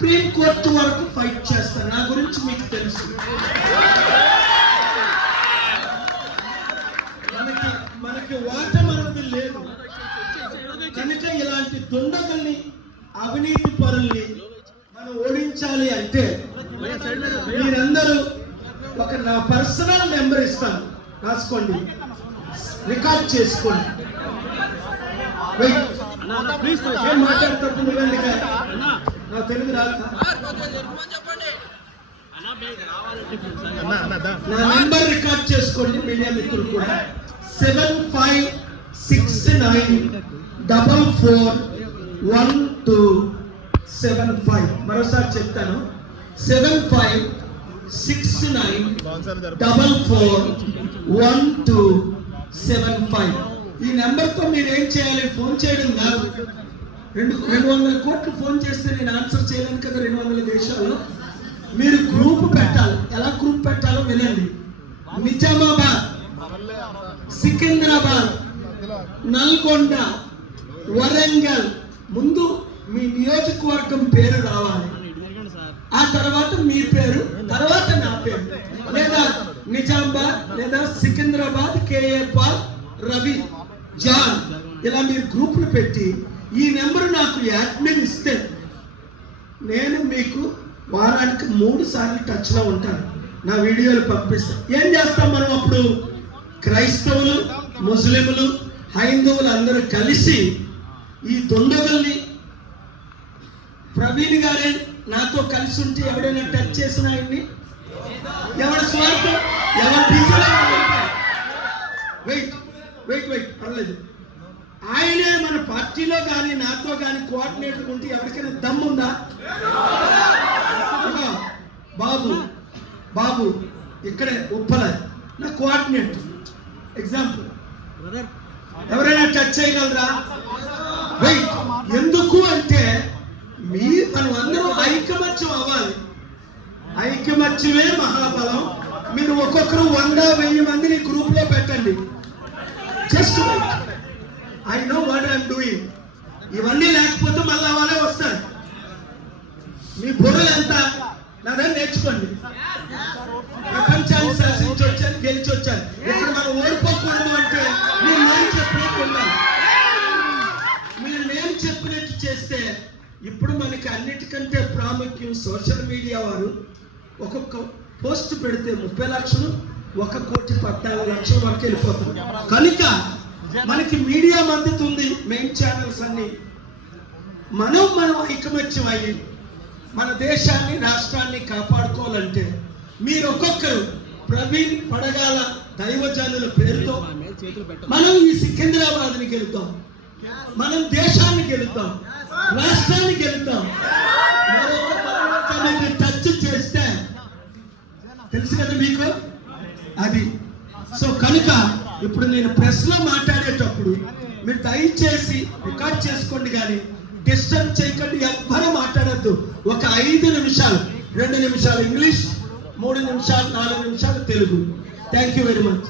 Supreme court వరకు fight చేస్తాను నా గురించి మీకు తెలుసు. మనకి మనకి ఓటం లేదు. కనుక ఇలాంటి దుండగుల్ని అవినీతి పరుల్ని మనం ఓడించాలి అంటే మీరందరూ ఒక నా పర్సనల్ నెంబర్ ఇస్తాను. రాసుకోండి. రికార్డ్ చేసుకోండి. నా నెంబర్ రికార్డ్ చేసుకోండి మీడియా మిత్రులు కూడా. Seven five six nine double four one two seven five. మరోసారి చెప్తాను. Seven five six nine double four one two seven five. ఈ నెంబర్తో మీరు ఏం చేయాలి? ఫోన్ చేయడం కాదు. రెండు రెండు వందల కోట్లు ఫోన్ చేస్తే నేను ఆన్సర్ చేయలేను కదా రెండు వందల దేశాల్లో? మీరు గ్రూప్ పెట్టాలి. ఎలా గ్రూప్ పెట్టాలో వినండి. నిజామాబాద్ సికింద్రాబాద్ నల్గొండ వరంగల్. ముందు మీ నియోజకవర్గం పేరు రావాలి. ఆ తర్వాత మీ పేరు తర్వాత నా పేరు. లేదా నిజామాబాద్ లేదా సికింద్రాబాద్ కేఏ పాల్ రవి జాన్ ఇలా మీరు గ్రూపులు పెట్టి ఈ నెంబర్ నాకు యాడ్మిన్ ఇస్తే నేను మీకు వారానికి మూడు సార్లు టచ్లో ఉంటాను. నా వీడియోలు పంపిస్తాను ఏం చేస్తాం మనం అప్పుడు? క్రైస్తవులు ముస్లింలు హైందవులు అందరూ కలిసి ఈ దొండగల్ని ప్రవీణ్ గారే నాతో కలిసి ఉంటే ఎవడైనా టచ్ చేసిన ఆయన్ని? ఎవరి స్వార్థం? ఎవరి బిజీలో వెయిట్ వెయిట్ వెయిట్ పర్లేదు ఆయనే మన పార్టీలో కానీ నాతో కానీ కోఆర్డినేటర్ ఉంటే ఎవరికైనా దమ్ముందా బాబు బాబు ఇక్కడే ఉప్పల. నా కోఆర్డినేటర్. ఎగ్జాంపుల్ ఎవరైనా టచ్ చేయగలరా? వెయిట్ ఎందుకు అంటే మీ మనం అందరం ఐకమత్యం అవ్వాలి. ఐకమత్యమే మహాబలం. మీరు ఒక్కొక్కరు వంద వెయ్యి మందిని గ్రూప్లో పెట్టండి. Just I know what I'm doing ఇవన్నీ లేకపోతే మళ్ళీ వాళ్ళే వస్తారు. మీ బుర్రలు ఎంత? నాదని నేర్చుకోండి. ప్రపంచాన్ని శాసించి వచ్చాను గెలిచి వచ్చాను ఇక్కడ మనం ఓడిపోకూడదు అంటే మీరు నేను చెప్పినట్టు ఉండాలి. మీరు నేను చెప్పినట్టు చేస్తే ఇప్పుడు మనకి అన్నిటికంటే ప్రాముఖ్యం సోషల్ మీడియా వారు. ఒక్కొక్క పోస్ట్ పెడితే ముప్పై లక్షలు ఒక కోటి పద్నాలుగు లక్షల వరకు వెళ్ళిపోతుంది కనుక మనకి మీడియా మద్దతు ఉంది మెయిన్ ఛానల్స్ అన్ని. మనం మనం ఐకమత్యం అయ్యి మన దేశాన్ని రాష్ట్రాన్ని కాపాడుకోవాలంటే మీరు ఒక్కొక్కరు ప్రవీణ్ పడగాల దైవజనుల పేరుతో మనం ఈ సికింద్రాబాద్ని గెలుద్దాం. మనం దేశాన్ని గెలుద్దాం. రాష్ట్రాన్ని గెలుద్దాం. టచ్ చేస్తే తెలుసు కదా మీకు? అది. సో కనుక ఇప్పుడు నేను ప్రెస్లో మాట్లాడేటప్పుడు మీరు దయచేసి రికార్డ్ చేసుకోండి కానీ డిస్టర్బ్ చేయకండి ఎవ్వరూ మాట్లాడద్దు. ఒక ఐదు నిమిషాలు రెండు నిమిషాలు ఇంగ్లీష్ మూడు నిమిషాలు నాలుగు నిమిషాలు Telugu. Thank you very much